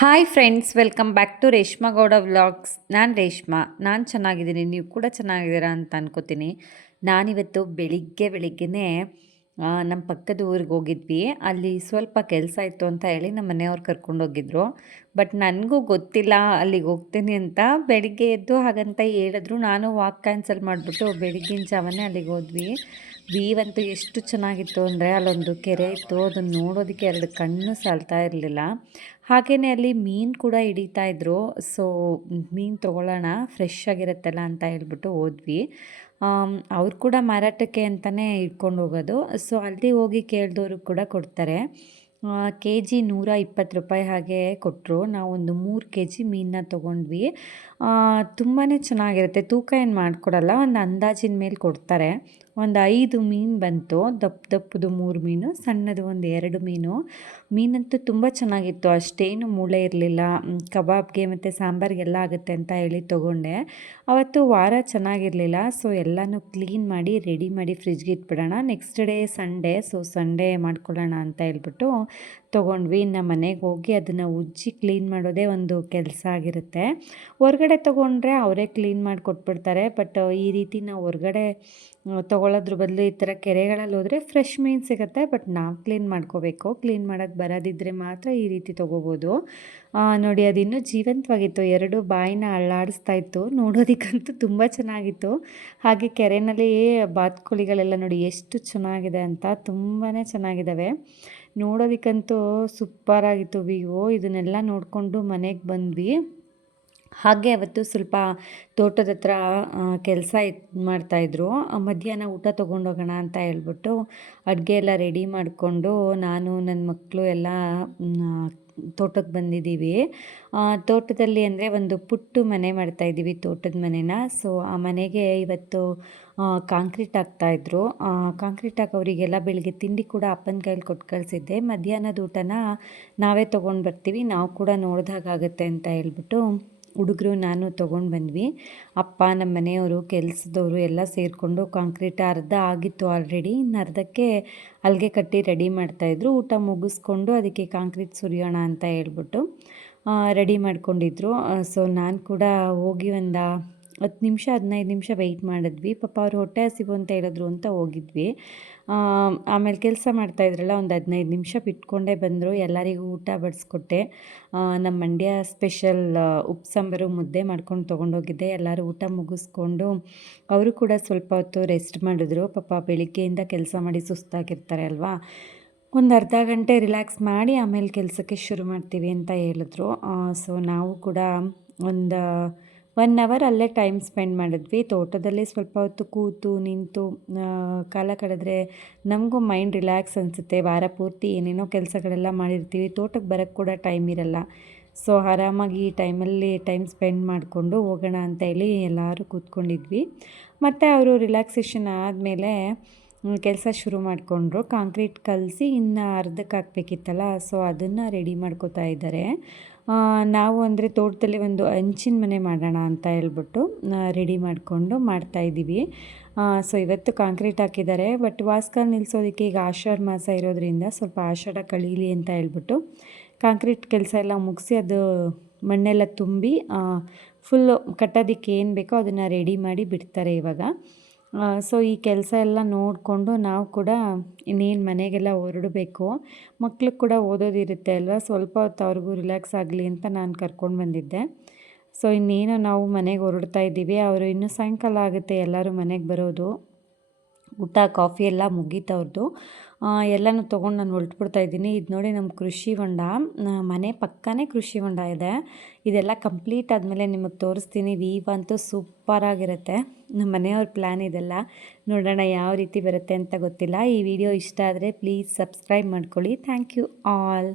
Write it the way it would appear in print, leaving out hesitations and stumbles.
Hi friends, welcome back to Reshma Gowda vlogs. ನಾನು ರೇಷ್ಮಾ. ನಾನು ಚೆನ್ನಾಗಿದ್ದೀನಿ, ನೀವು ಕೂಡ ಚೆನ್ನಾಗಿದ್ದೀರಾ ಅಂತ ಅನ್ಕೋತೀನಿ. ನಾನಿವತ್ತು ಬೆಳಿಗ್ಗೆನೇ ನಮ್ಮ ಪಕ್ಕದ ಊರಿಗೆ ಹೋಗಿದ್ವಿ. ಅಲ್ಲಿ ಸ್ವಲ್ಪ ಕೆಲಸ ಇತ್ತು ಅಂತ ಹೇಳಿ ನಮ್ಮ ಮನೆಯವ್ರು ಕರ್ಕೊಂಡೋಗಿದ್ರು. ಬಟ್ ನನಗೂ ಗೊತ್ತಿಲ್ಲ ಅಲ್ಲಿಗೆ ಹೋಗ್ತೀನಿ ಅಂತ. ಬೆಳಿಗ್ಗೆ ಎದ್ದು ಹಾಗಂತ ಹೇಳಿದ್ರು. ನಾನು ವಾಕ್ ಕ್ಯಾನ್ಸಲ್ ಮಾಡಿಬಿಟ್ಟು ಬೆಳಗ್ಗಿನ ಜಾವನೇ ಅಲ್ಲಿಗೆ ಹೋದ್ವಿ. ಅಂತೂ ಎಷ್ಟು ಚೆನ್ನಾಗಿತ್ತು ಅಂದರೆ, ಅಲ್ಲೊಂದು ಕೆರೆ ಇತ್ತು, ಅದನ್ನು ನೋಡೋದಕ್ಕೆ ಎರಡು ಕಣ್ಣು ಸಾಲ್ತಾ ಇರಲಿಲ್ಲ. ಹಾಗೆಯೇ ಅಲ್ಲಿ ಮೀನು ಕೂಡ ಹಿಡಿತಾ ಇದ್ರು. ಸೊ ಮೀನು ತೊಗೊಳ್ಳೋಣ, ಫ್ರೆಶ್ ಆಗಿರುತ್ತಲ್ಲ ಅಂತ ಹೇಳ್ಬಿಟ್ಟು ಹೋದ್ವಿ. ಅವ್ರು ಕೂಡ ಮಾರಾಟಕ್ಕೆ ಅಂತಲೇ ಇಟ್ಕೊಂಡು ಹೋಗೋದು. ಸೊ ಅಲ್ಲಿ ಹೋಗಿ ಕೇಳಿದವರು ಕೂಡ ಕೊಡ್ತಾರೆ. ಕೆ ಜಿ ₹120 ಹಾಗೆ ಕೊಟ್ಟರು. ನಾವೊಂದು 3 ಕೆ ಜಿ ಮೀನನ್ನ ತೊಗೊಂಡ್ವಿ. ತುಂಬಾ ಚೆನ್ನಾಗಿರುತ್ತೆ. ತೂಕ ಏನು ಮಾಡಿಕೊಡಲ್ಲ, ಒಂದು ಅಂದಾಜಿನ ಮೇಲೆ ಕೊಡ್ತಾರೆ. ಒಂದು 5 ಮೀನು ಬಂತು. ದಪ್ಪದು 3 ಮೀನು, ಸಣ್ಣದು ಒಂದು 2 ಮೀನು. ಮೀನಂತೂ ತುಂಬ ಚೆನ್ನಾಗಿತ್ತು, ಅಷ್ಟೇನು ಮೂಳೆ ಇರಲಿಲ್ಲ. ಕಬಾಬ್ಗೆ ಮತ್ತು ಸಾಂಬಾರಿಗೆಲ್ಲ ಆಗುತ್ತೆ ಅಂತ ಹೇಳಿ ತೊಗೊಂಡೆ. ಅವತ್ತು ವಾರ ಚೆನ್ನಾಗಿರಲಿಲ್ಲ. ಸೊ ಎಲ್ಲನೂ ಕ್ಲೀನ್ ಮಾಡಿ ರೆಡಿ ಮಾಡಿ ಫ್ರಿಜ್ಗೆ ಇಟ್ಬಿಡೋಣ, next day Sunday, so Sunday ಮಾಡ್ಕೊಳ್ಳೋಣ ಅಂತ ಹೇಳ್ಬಿಟ್ಟು ತೊಗೊಂಡ್ವಿ. ಇನ್ನು ಮನೆಗೆ ಹೋಗಿ ಅದನ್ನು ಉಜ್ಜಿ ಕ್ಲೀನ್ ಮಾಡೋದೇ ಒಂದು ಕೆಲಸ ಆಗಿರುತ್ತೆ. ಹೊರ್ಗಡೆ ತೊಗೊಂಡ್ರೆ ಅವರೇ ಕ್ಲೀನ್ ಮಾಡಿ ಕೊಟ್ಬಿಡ್ತಾರೆ. ಬಟ್ ಈ ರೀತಿ ನಾವು ಹೊರ್ಗಡೆ ತೊಗೊಳ್ಳೋದ್ರ ಬದಲು ಈ ಥರ ಕೆರೆಗಳಲ್ಲಿ ಹೋದರೆ ಫ್ರೆಶ್ ಮೀನು ಸಿಗುತ್ತೆ. ಬಟ್ ನಾವು ಕ್ಲೀನ್ ಮಾಡ್ಕೋಬೇಕು. ಕ್ಲೀನ್ ಮಾಡೋಕ್ಕೆ ಬರೋದಿದ್ದರೆ ಮಾತ್ರ ಈ ರೀತಿ ತೊಗೋಬೋದು. ನೋಡಿ, ಅದಿನ್ನೂ ಜೀವಂತವಾಗಿತ್ತು. 2 ಬಾಯಿನ ಅಳ್ಳಾಡಿಸ್ತಾ ಇತ್ತು. ನೋಡೋದಕ್ಕಂತೂ ತುಂಬ ಚೆನ್ನಾಗಿತ್ತು. ಹಾಗೆ ಕೆರೆಯಲ್ಲಿ ಬಾತುಕೋಳಿಗಳೆಲ್ಲ ನೋಡಿ ಎಷ್ಟು ಚೆನ್ನಾಗಿದೆ ಅಂತ, ತುಂಬಾ ಚೆನ್ನಾಗಿದ್ದಾವೆ. ನೋಡೋದಕ್ಕಂತೂ ಸೂಪರಾಗಿತ್ತು ವ್ಯೂ. ಇದನ್ನೆಲ್ಲ ನೋಡಿಕೊಂಡು ಮನೆಗೆ ಬಂದ್ವಿ. ಹಾಗೆ ಅವತ್ತು ಸ್ವಲ್ಪ ತೋಟದ ಹತ್ರ ಕೆಲಸ ಮಾಡ್ತಾಯಿದ್ರು. ಮಧ್ಯಾಹ್ನ ಊಟ ತೊಗೊಂಡೋಗೋಣ ಅಂತ ಹೇಳ್ಬಿಟ್ಟು ಅಡುಗೆ ಎಲ್ಲ ರೆಡಿ ಮಾಡಿಕೊಂಡು ನಾನು ನನ್ನ ಮಕ್ಕಳು ಎಲ್ಲ ತೋಟಕ್ಕೆ ಬಂದಿದ್ದೀವಿ. ತೋಟದಲ್ಲಿ ಅಂದರೆ ಒಂದು ಪುಟ್ಟು ಮನೆ ಮಾಡ್ತಾಯಿದ್ದೀವಿ, ತೋಟದ ಮನೆನ. ಸೊ ಆ ಮನೆಗೆ ಇವತ್ತು ಕಾಂಕ್ರೀಟ್ ಹಾಕ್ತಾಯಿದ್ರು. ಕಾಂಕ್ರೀಟ್ ಹಾಕೋರಿಗೆಲ್ಲ ಬೆಳಿಗ್ಗೆ ತಿಂಡಿ ಕೂಡ ಅಪ್ಪನ ಕೈಲಿ ಕೊಟ್ಟು ಕಳಿಸಿದ್ದೆ. ಮಧ್ಯಾಹ್ನದ ಊಟನ ನಾವೇ ತೊಗೊಂಡು ಬರ್ತೀವಿ, ನಾವು ಕೂಡ ನೋಡಿದಾಗುತ್ತೆ ಅಂತ ಹೇಳ್ಬಿಟ್ಟು ಹುಡುಗರು ನಾನು ತೊಗೊಂಡು ಬಂದ್ವಿ. ಅಪ್ಪ, ನಮ್ಮ ಮನೆಯವರು, ಕೆಲಸದವರು ಎಲ್ಲ ಸೇರಿಕೊಂಡು ಕಾಂಕ್ರೀಟ್ ಅರ್ಧ ಆಗಿತ್ತು ಆಲ್ರೆಡಿ, ಇನ್ನು ಅರ್ಧಕ್ಕೆ ಅಲ್ಲಿಗೆ ಕಟ್ಟಿ ರೆಡಿ ಮಾಡ್ತಾಯಿದ್ರು. ಊಟ ಮುಗಿಸ್ಕೊಂಡು ಅದಕ್ಕೆ ಕಾಂಕ್ರೀಟ್ ಸುರಿಯೋಣ ಅಂತ ಹೇಳ್ಬಿಟ್ಟು ರೆಡಿ ಮಾಡ್ಕೊಂಡಿದ್ರು. ಸೊ ನಾನು ಕೂಡ ಹೋಗಿ ಒಂದು 10 ನಿಮಿಷ 15 ನಿಮಿಷ ವೆಯ್ಟ್ ಮಾಡಿದ್ವಿ. ಪಾಪ ಅವ್ರು ಹೊಟ್ಟೆ ಹಸಿವು ಅಂತ ಹೇಳಿದ್ರು ಅಂತ ಹೋಗಿದ್ವಿ. ಆಮೇಲೆ ಕೆಲಸ ಮಾಡ್ತಾಯಿದ್ರಲ್ಲ, ಒಂದು 15 ನಿಮಿಷ ಬಿಟ್ಕೊಂಡೇ ಬಂದರು. ಎಲ್ಲರಿಗೂ ಊಟ ಬಡಿಸ್ಕೊಟ್ಟೆ. ನಮ್ಮ ಮಂಡ್ಯ ಸ್ಪೆಷಲ್ ಉಪ್ಸಾಂಬಾರು ಮುದ್ದೆ ಮಾಡ್ಕೊಂಡು ತೊಗೊಂಡೋಗಿದ್ದೆ. ಎಲ್ಲರೂ ಊಟ ಮುಗಿಸ್ಕೊಂಡು ಅವರು ಕೂಡ ಸ್ವಲ್ಪ ಹೊತ್ತು ರೆಸ್ಟ್ ಮಾಡಿದ್ರು. ಪಾಪ ಬೆಳಿಗ್ಗೆಯಿಂದ ಕೆಲಸ ಮಾಡಿ ಸುಸ್ತಾಗಿರ್ತಾರೆ ಅಲ್ವಾ. ಒಂದು ಅರ್ಧ ಗಂಟೆ ರಿಲ್ಯಾಕ್ಸ್ ಮಾಡಿ ಆಮೇಲೆ ಕೆಲಸಕ್ಕೆ ಶುರು ಮಾಡ್ತೀವಿ ಅಂತ ಹೇಳಿದ್ರು. ಸೊ ನಾವು ಕೂಡ ಒಂದು 1 ಅವರ್ ಅಲ್ಲೇ ಟೈಮ್ ಸ್ಪೆಂಡ್ ಮಾಡಿದ್ವಿ. ತೋಟದಲ್ಲಿ ಸ್ವಲ್ಪ ಹೊತ್ತು ಕೂತು ನಿಂತು ಕಾಲ ಕಳೆದ್ರೆ ನಮಗೂ ಮೈಂಡ್ ರಿಲ್ಯಾಕ್ಸ್ ಅನಿಸುತ್ತೆ. ವಾರ ಪೂರ್ತಿ ಏನೇನೋ ಕೆಲಸಗಳೆಲ್ಲ ಮಾಡಿರ್ತೀವಿ, ತೋಟಕ್ಕೆ ಬರೋಕ್ಕೆ ಕೂಡ ಟೈಮ್ ಇರಲ್ಲ. ಸೊ ಆರಾಮಾಗಿ ಈ ಟೈಮಲ್ಲಿ ಟೈಮ್ ಸ್ಪೆಂಡ್ ಮಾಡಿಕೊಂಡು ಹೋಗೋಣ ಅಂತ ಹೇಳಿ ಎಲ್ಲರೂ ಕೂತ್ಕೊಂಡಿದ್ವಿ. ಮತ್ತು ಅವರು ರಿಲ್ಯಾಕ್ಸೇಷನ್ ಆದಮೇಲೆ ಕೆಲಸ ಶುರು ಮಾಡಿಕೊಂಡ್ರು. ಕಾಂಕ್ರೀಟ್ ಕಲಸಿ ಇನ್ನು ಅರ್ಧಕ್ಕೆ ಹಾಕಬೇಕಿತ್ತಲ್ಲ, ಸೊ ಅದನ್ನು ರೆಡಿ ಮಾಡ್ಕೋತಾ ಇದ್ದಾರೆ. ನಾವು ಅಂದರೆ ತೋಟದಲ್ಲಿ ಒಂದು ಹಂಚಿನ ಮನೆ ಮಾಡೋಣ ಅಂತ ಹೇಳ್ಬಿಟ್ಟು ರೆಡಿ ಮಾಡಿಕೊಂಡು ಮಾಡ್ತಾಯಿದ್ದೀವಿ. ಸೊ ಇವತ್ತು ಕಾಂಕ್ರೀಟ್ ಹಾಕಿದ್ದಾರೆ. ಬಟ್ ವಾಸ್ಕಲ್ ನಿಲ್ಲಿಸೋದಕ್ಕೆ ಈಗ ಆಷಾಢ ಮಾಸ ಇರೋದ್ರಿಂದ ಸ್ವಲ್ಪ ಆಷಾಢ ಕಳೀಲಿ ಅಂತ ಹೇಳ್ಬಿಟ್ಟು ಕಾಂಕ್ರೀಟ್ ಕೆಲಸ ಎಲ್ಲ ಮುಗಿಸಿ ಅದು ಮಣ್ಣೆಲ್ಲ ತುಂಬಿ ಫುಲ್ಲು ಕಟ್ಟೋದಕ್ಕೆ ಏನು ಬೇಕೋ ಅದನ್ನು ರೆಡಿ ಮಾಡಿ ಬಿಡ್ತಾರೆ ಇವಾಗ. ಸೊ ಈ ಕೆಲಸ ಎಲ್ಲ ನೋಡಿಕೊಂಡು ನಾವು ಕೂಡ ಇನ್ನೇನು ಮನೆಗೆಲ್ಲ ಹೊರಡಬೇಕು. ಮಕ್ಳಿಗೆ ಕೂಡ ಓದೋದಿರುತ್ತೆ ಅಲ್ವ, ಸ್ವಲ್ಪ ಹೊತ್ತು ಅವ್ರಿಗೂ ರಿಲ್ಯಾಕ್ಸ್ ಆಗಲಿ ಅಂತ ನಾನು ಕರ್ಕೊಂಡು ಬಂದಿದ್ದೆ. ಸೊ ಇನ್ನೇನು ನಾವು ಮನೆಗೆ ಹೊರಡ್ತಾ ಇದ್ದೀವಿ. ಅವರು ಇನ್ನೂ ಸಾಯಂಕಾಲ ಆಗುತ್ತೆ ಎಲ್ಲರೂ ಮನೆಗೆ ಬರೋದು. ಊಟ ಕಾಫಿ ಎಲ್ಲ ಮುಗೀತವ್ರದ್ದು. ಎಲ್ಲನೂ ತೊಗೊಂಡು ನಾನು ಹೊರಟ್ಬಿಡ್ತಾ ಇದ್ದೀನಿ. ಇದು ನೋಡಿ ನಮ್ಮ ಕೃಷಿ ಹೊಂಡ, ಮನೆ ಪಕ್ಕನೇ ಕೃಷಿ ಹೊಂಡ ಇದೆ. ಇದೆಲ್ಲ ಕಂಪ್ಲೀಟ್ ಆದಮೇಲೆ ನಿಮಗೆ ತೋರಿಸ್ತೀನಿ. ವೀವ್ ಅಂತೂ ಸೂಪರಾಗಿರುತ್ತೆ. ನಮ್ಮ ಮನೆಯವ್ರ ಪ್ಲ್ಯಾನ್ ಇದೆಲ್ಲ, ನೋಡೋಣ ಯಾವ ರೀತಿ ಬರುತ್ತೆ ಅಂತ ಗೊತ್ತಿಲ್ಲ. ಈ ವಿಡಿಯೋ ಇಷ್ಟ ಆದರೆ ಪ್ಲೀಸ್ ಸಬ್ಸ್ಕ್ರೈಬ್ ಮಾಡ್ಕೊಳ್ಳಿ. Thank you all.